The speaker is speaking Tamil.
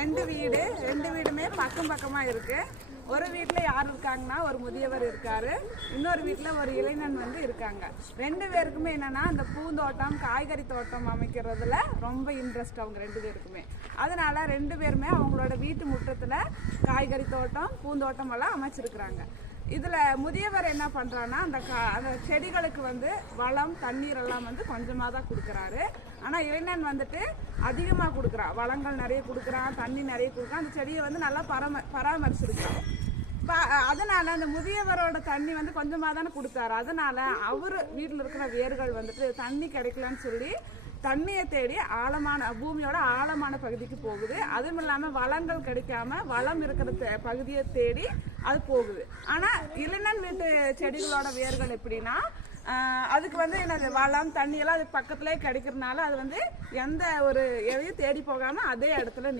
ரெண்டு வீடுமே பக்கம் பக்கமா இருக்கு. ஒரு வீட்டில் யார் இருக்காங்கன்னா ஒரு முதியவர் இருக்காரு, இன்னொரு வீட்டில் ஒரு இளைஞன் இருக்காங்க. ரெண்டு பேருக்குமே என்னன்னா அந்த பூந்தோட்டம் காய்கறி தோட்டம் அமைக்கிறதுல ரொம்ப இன்ட்ரெஸ்ட் அவங்க ரெண்டு பேருக்குமே. அதனால ரெண்டு பேருமே அவங்களோட வீட்டு முற்றத்துல காய்கறி தோட்டம் பூந்தோட்டம் எல்லாம் அமைச்சிருக்கிறாங்க. இதுல முதியவர் என்ன பண்றான்னா அந்த செடிகளுக்கு வளம் தண்ணீர் எல்லாம் கொஞ்சமா தான் கொடுக்குறாரு. ஆனா இளைஞன் அதிகமா கொடுக்குறான், வளங்கள் நிறைய கொடுக்குறான், தண்ணி நிறைய கொடுக்குறான், அந்த செடியை நல்லா பராமரிச்சிருக்கான். அதனால அந்த முதியவரோட தண்ணி கொஞ்சமா தானே கொடுத்தாரு. அதனால அவரு வீட்டில் இருக்கிற வேர்கள் தண்ணி கிடைக்கலன்னு சொல்லி தண்ணியை தேடி பூமியோட ஆழமான பகுதிக்கு போகுது. அதுவும் இல்லாமல் வளங்கள் கிடைக்காம வளம் இருக்கிற பகுதியை தேடி அது போகுது. ஆனா இளைஞன் வீட்டு செடிகளோட வேர்கள் எப்படின்னா அதுக்கு என்னது வளம் தண்ணி எல்லாம் அது பக்கத்துலேயே கிடைக்கிறதுனால அது எந்த ஒரு எதையும் தேடி போகாம அதே இடத்துல நிற்கும்.